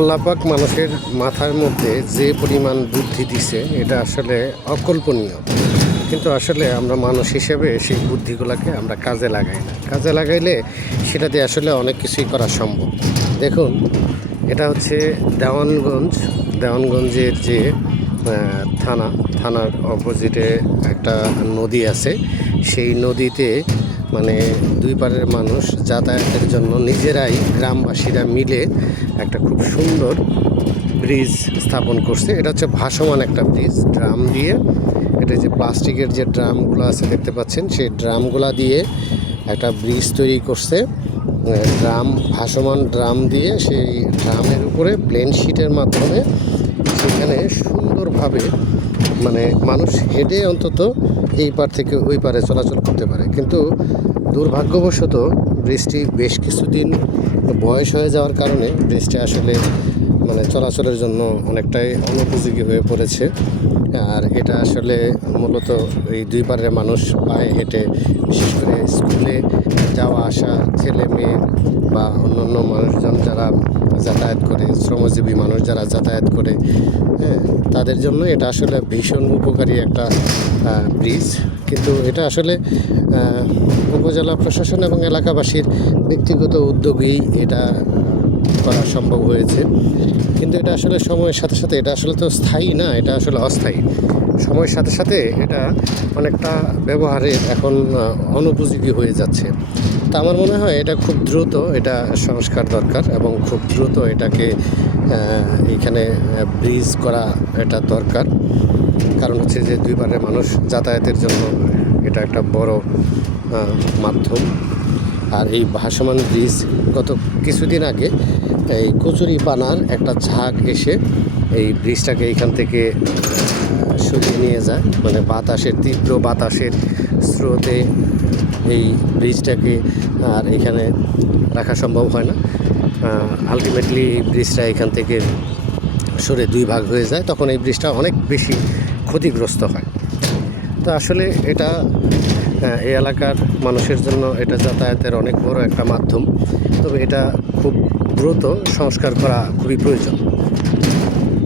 আল্লাহ পাক মানুষের মাথার মধ্যে যে পরিমাণ বুদ্ধি দিছে এটা আসলে অকল্পনীয়। কিন্তু আসলে আমরা মানুষ হিসেবে সেই বুদ্ধিগুলোকে আমরা কাজে লাগাই না। কাজে লাগাইলে সেটা দিয়ে আসলে অনেক কিছুই করা সম্ভব। দেখুন, এটা হচ্ছে দেওয়ানগঞ্জের যে থানার অপোজিটে একটা নদী আছে। সেই নদীতে মানে দুই পারের মানুষ যাতায়াতের জন্য নিজেরাই গ্রামবাসীরা মিলে একটা খুব সুন্দর ব্রিজ স্থাপন করছে। এটা হচ্ছে ভাসমান একটা ব্রিজ, ড্রাম দিয়ে। এটা যে প্লাস্টিকের যে ড্রামগুলো আছে দেখতে পাচ্ছেন, সেই ড্রামগুলা দিয়ে একটা ব্রিজ তৈরি করছে। ভাসমান ড্রাম দিয়ে সেই ড্রামের উপরে প্লেন শিটের মাধ্যমে সেখানে সুন্দরভাবে মানে মানুষ হেঁটে অন্তত এই পার থেকে ওই পারে চলাচল করতে পারে। কিন্তু দুর্ভাগ্যবশত ব্রিজটি বেশ কিছুদিন বয়স হয়ে যাওয়ার কারণে ব্রিজটি আসলে মানে চলাচলের জন্য অনেকটাই অনুপযোগী হয়ে পড়েছে। আর এটা আসলে মূলত এই দুই পারের মানুষ পায়ে হেঁটে, বিশেষ করে স্কুলে যাওয়া আসা ছেলে মেয়ে বা অন্যান্য মানুষজন যারা যাতায়াত করে, শ্রমজীবী মানুষ যারা যাতায়াত করে, হ্যাঁ, তাদের জন্য এটা আসলে ভীষণ উপকারী একটা ব্রিজ। কিন্তু এটা আসলে উপজেলা প্রশাসন এবং এলাকাবাসীর ব্যক্তিগত উদ্যোগেই এটা করা সম্ভব হয়েছে। কিন্তু এটা আসলে সময়ের সাথে সাথে এটা আসলে তো স্থায়ী না, এটা আসলে অস্থায়ী। সময়ের সাথে সাথে এটা অনেকটা ব্যবহারের এখন অনুপযোগী হয়ে যাচ্ছে। তা আমার মনে হয় এটা খুব দ্রুত এটা সংস্কার দরকার এবং খুব দ্রুত এটাকে এইখানে ব্রিজ করা এটা দরকার। কারণ হচ্ছে যে দুই পারের মানুষ যাতায়াতের জন্য এটা একটা বড় মাধ্যম। আর এই ভাসমান ব্রিজ গত কিছুদিন আগে এই কচুরিপানার একটা ঝাঁক এসে এই ব্রিজটাকে এইখান থেকে সরিয়ে নিয়ে যায়। মানে তীব্র বাতাসের স্রোতে এই ব্রিজটাকে আর এখানে রাখা সম্ভব হয় না। আলটিমেটলি এই ব্রিজটা এখান থেকে সরে দুই ভাগ হয়ে যায়, তখন এই ব্রিজটা অনেক বেশি ক্ষতিগ্রস্ত হয়। তো আসলে এটা এই এলাকার মানুষের জন্য এটা যাতায়াতের অনেক বড় একটা মাধ্যম। তবে এটা খুব দ্রুত সংস্কার করা খুবই প্রয়োজন।